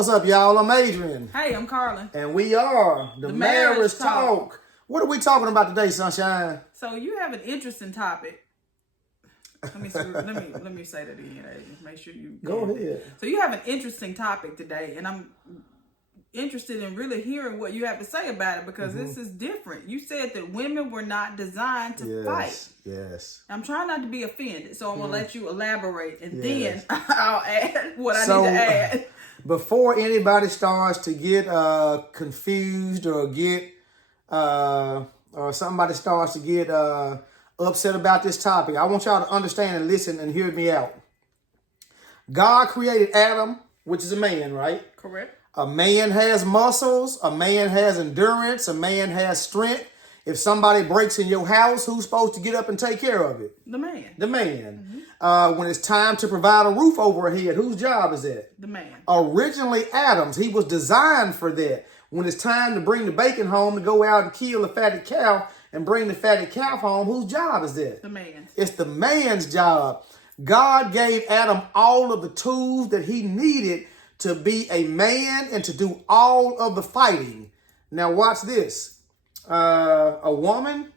What's up, y'all? I'm Adrian. Hey, I'm Carlin. And we are the Marriage Talk. What are we talking about today, Sunshine? So you have an interesting topic. Let me say that again, Adrian. Make sure you go ahead. So you have an interesting topic today, and I'm interested in really hearing what you have to say about it because this is different. You said that women were not designed to fight. Yes. I'm trying not to be offended, so I'm gonna let you elaborate, and then I'll add what I need to add. Before anybody starts to get confused or get or somebody starts to get upset about this topic, I want y'all to understand and listen and hear me out. God created Adam, which is a man, right? Correct. A man has muscles, a man has endurance, a man has strength. If somebody breaks in your house, who's supposed to get up and take care of it? The man. The man. When it's time to provide a roof over her head, whose job is that? The man. Originally Adam's. He was designed for that. When it's time to bring the bacon home, to go out and kill a fatted cow and bring the fatted cow home, whose job is that? The man. It's the man's job. God gave Adam all of the tools that he needed to be a man and to do all of the fighting. Now watch this. A woman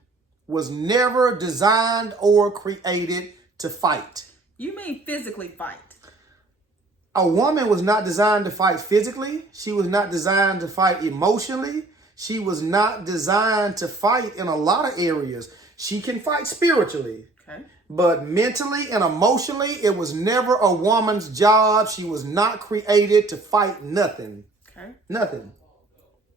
was never designed or created to fight. You mean physically fight? A woman was not designed to fight physically. She was not designed to fight emotionally. She was not designed to fight in a lot of areas. She can fight spiritually. Okay. But mentally and emotionally, it was never a woman's job. She was not created to fight nothing. Okay. Nothing.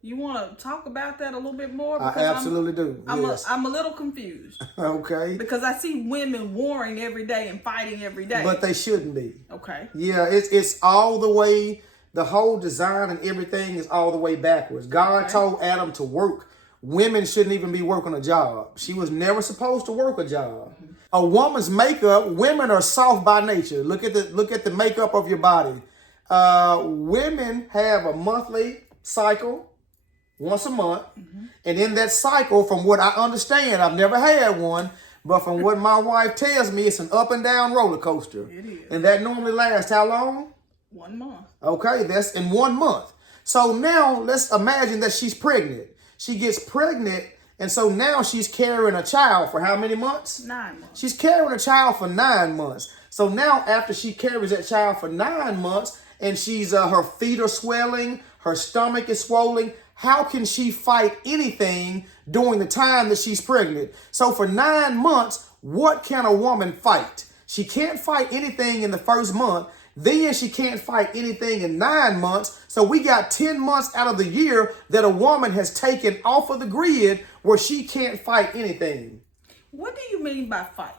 You want to talk about that a little bit more? I absolutely do. Yes. I'm a little confused. Okay. Because I see women warring every day and fighting every day. But they shouldn't be. Okay. Yeah, it's all the way, the whole design and everything is all the way backwards. God told Adam to work. Women shouldn't even be working a job. She was never supposed to work a job. A woman's makeup, women are soft by nature. Look at the makeup of your body. Women have a monthly cycle, once a month. And in that cycle, from what I understand, I've never had one, but from what my wife tells me, it's an up and down roller coaster. It is. And that normally lasts how long? 1 month. Okay, that's in 1 month. So now let's imagine that she's pregnant. She gets pregnant, and so now she's carrying a child for how many months? 9 months. She's carrying a child for 9 months. So now after she carries that child for 9 months, and she's her feet are swelling, her stomach is swollen, how can she fight anything during the time that she's pregnant? So for 9 months, what can a woman fight? She can't fight anything in the first month. Then she can't fight anything in 9 months. So we got 10 months out of the year that a woman has taken off of the grid where she can't fight anything. What do you mean by fight?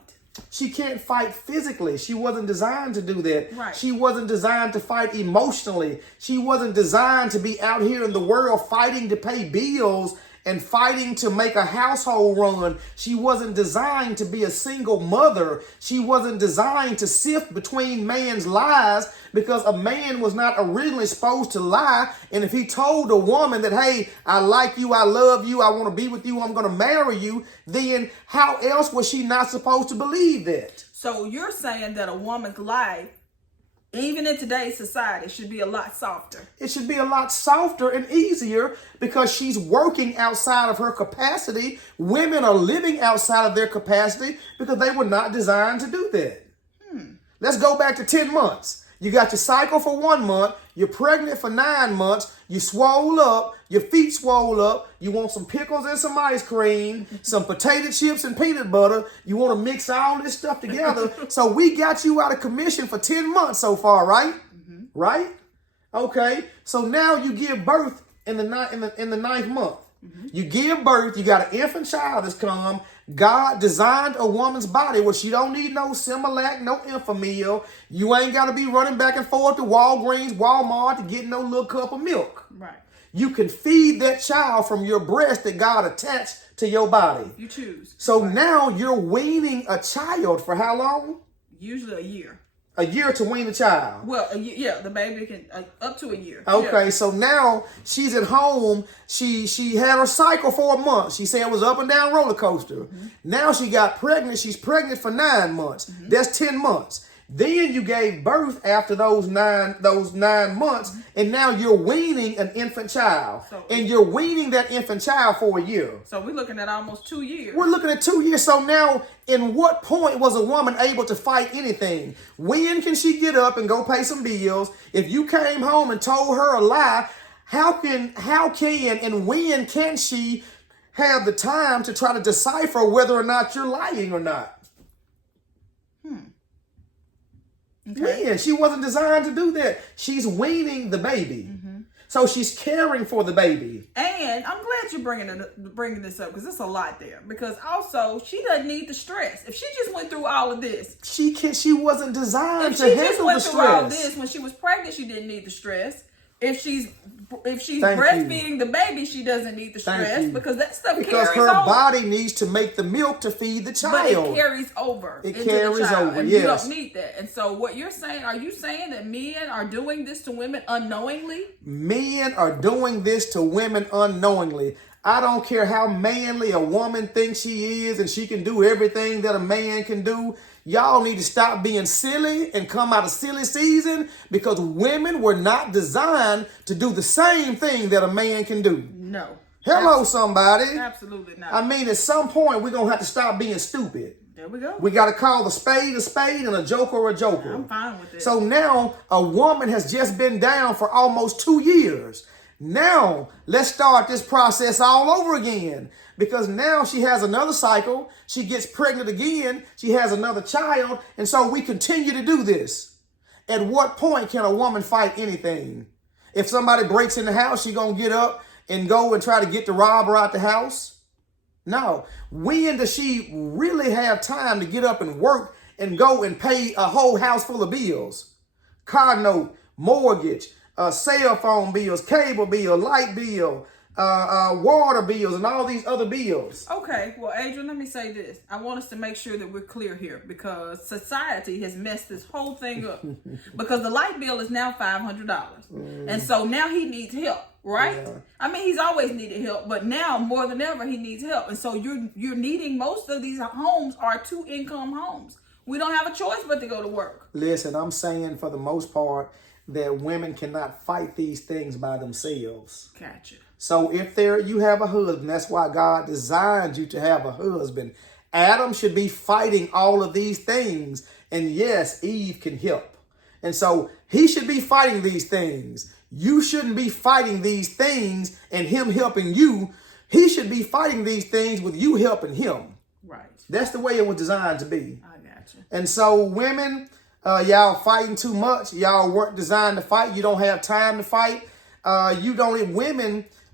She can't fight physically. She wasn't designed to do that. Right. She wasn't designed to fight emotionally. She wasn't designed to be out here in the world fighting to pay bills and fighting to make a household run. She wasn't designed to be a single mother. She wasn't designed to sift between man's lies, because a man was not originally supposed to lie. And if he told a woman that, hey, I like you, I love you, I want to be with you, I'm going to marry you, then how else was she not supposed to believe that? So you're saying that a woman's life, even in today's society, should be a lot softer. It should be a lot softer and easier because she's working outside of her capacity. Women are living outside of their capacity because they were not designed to do that. Let's go back to 10 months. You got your cycle for 1 month. You're pregnant for 9 months. You swole up. Your feet swole up. You want some pickles and some ice cream, some potato chips and peanut butter. You want to mix all this stuff together. So we got you out of commission for 10 months so far, right? Right? Okay. So now you give birth in the 9th month. You give birth. You got an infant child that's come. God designed a woman's body where she don't need no Similac, no Enfamil. You ain't got to be running back and forth to Walgreens, Walmart to get no little cup of milk. Right. You can feed that child from your breast that God attached to your body. You choose. So now you're weaning a child for how long? Usually a year. A year to wean a child. Well, yeah, the baby can up to a year. Okay, Yeah. so now she's at home. She had her cycle for a month. She said it was up and down roller coaster. Now she got pregnant. She's pregnant for 9 months. That's 10 months. Then you gave birth after those nine months, and now you're weaning an infant child. And you're weaning that infant child for a year. So we're looking at almost 2 years. We're looking at 2 years. So now, in what point was a woman able to fight anything? When can she get up and go pay some bills? If you came home and told her a lie, how can and when can she have the time to try to decipher whether or not you're lying or not? Okay. When? She wasn't designed to do that. She's weaning the baby. So she's caring for the baby. And I'm glad you're bringing this up, because it's a lot there. Because also, she doesn't need the stress. If she just went through all of this. She wasn't designed to handle the stress. If she just went through all this when she was pregnant, she didn't need the stress. If she's breastfeeding the baby, she doesn't need the stress, because that stuff carries over. Because her body needs to make the milk to feed the child. But it carries over. It carries over, and yes. You don't need that. And so what you're saying, are you saying that men are doing this to women unknowingly? Men are doing this to women unknowingly. I don't care how manly a woman thinks she is and she can do everything that a man can do. Y'all need to stop being silly and come out of silly season, because women were not designed to do the same thing that a man can do. No. Hello, somebody. Absolutely not. I mean, at some point, we're going to have to stop being stupid. There we go. We got to call the spade a spade and a joker a joker. I'm fine with it. So now a woman has just been down for almost 2 years. Now, let's start this process all over again, because now she has another cycle. She gets pregnant again. She has another child. And so we continue to do this. At what point can a woman fight anything? If somebody breaks in the house, she going to get up and go and try to get the robber out the house? No. When does she really have time to get up and work and go and pay a whole house full of bills? Car note, mortgage, cell phone bills, cable bill, light bill, water bills, and all these other bills. Okay, well, Adrian, let me say this. I want us to make sure that we're clear here, because society has messed this whole thing up. Because the light bill is now $500. And so now he needs help, right? Yeah. I mean, he's always needed help, but now more than ever, he needs help. And so you're needing, most of these homes are 2-income homes. We don't have a choice but to go to work. Listen, I'm saying for the most part that women cannot fight these things by themselves. Gotcha. So if you have a husband, that's why God designed you to have a husband. Adam should be fighting all of these things. And yes, Eve can help. And so he should be fighting these things. You shouldn't be fighting these things and him helping you. He should be fighting these things with you helping him. Right. That's the way it was designed to be. I gotcha. And so women, y'all fighting too much. Y'all weren't designed to fight. You don't have time to fight.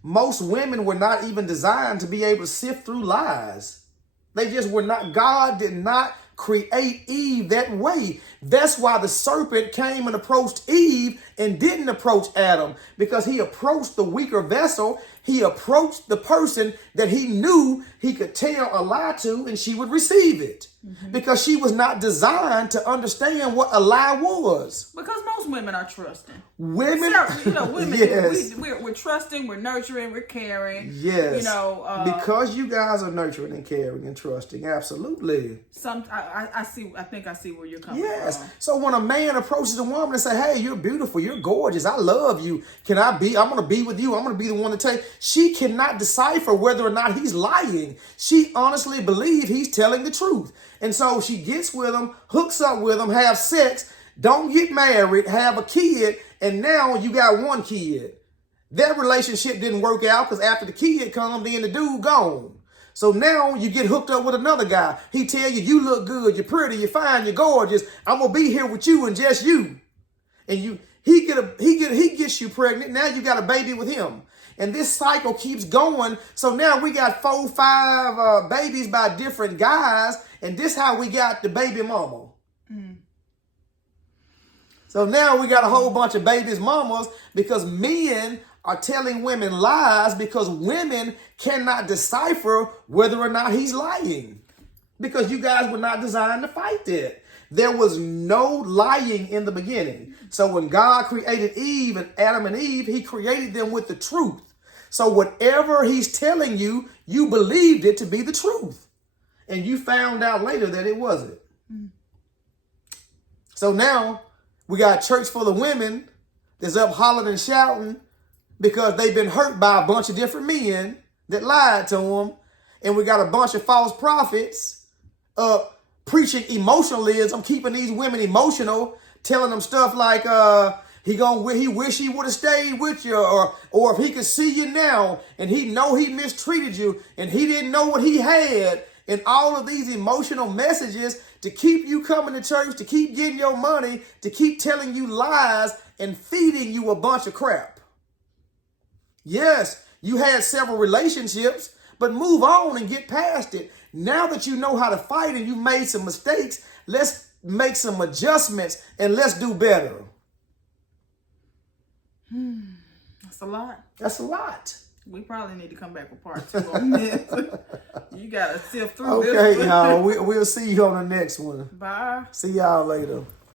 Most women were not even designed to be able to sift through lies. They just were not. God did not create Eve that way. That's why the serpent came and approached Eve and didn't approach Adam, because he approached the weaker vessel. He approached the person that he knew he could tell a lie to and she would receive it. Because she was not designed to understand what a lie was. Because most women are trusting. Women, yes. we're trusting, we're nurturing, we're caring. Yes. Because you guys are nurturing and caring and trusting. Absolutely. I think I see where you're coming from. Yes. So when a man approaches a woman and say, "Hey, you're beautiful, you're gorgeous, I love you. I'm going to be with you. I'm going to be the one to take." She cannot decipher whether or not he's lying. She honestly believes he's telling the truth. And so she gets with him, hooks up with him, have sex, don't get married, have a kid, and now you got one kid. That relationship didn't work out, because after the kid comes, then the dude gone. So now you get hooked up with another guy. He tell you, you look good, you're pretty, you're fine, you're gorgeous. I'm going to be here with you and just you. And he gets you pregnant. Now you got a baby with him. And this cycle keeps going. So now we got 4, 5 babies by different guys. And this how we got the baby mama. So now we got a whole bunch of babies mamas, because men are telling women lies, because women cannot decipher whether or not he's lying. Because you guys were not designed to fight that. There was no lying in the beginning. So when God created Eve and Adam and Eve, he created them with the truth. So whatever he's telling you, you believed it to be the truth. And you found out later that it wasn't. So now we got a church full of women that's up hollering and shouting because they've been hurt by a bunch of different men that lied to them. And we got a bunch of false prophets preaching emotionalism, keeping these women emotional, telling them stuff like he wish he would have stayed with you, or if he could see you now and he know he mistreated you and he didn't know what he had, and all of these emotional messages to keep you coming to church, to keep getting your money, to keep telling you lies and feeding you a bunch of crap. Yes, you had several relationships, but move on and get past it. Now that you know how to fight and you made some mistakes, let's make some adjustments and let's do better. That's a lot. That's a lot. We probably need to come back with part 2 on this. You got to sift through this. Okay, y'all. We'll see you on the next one. Bye. See y'all later.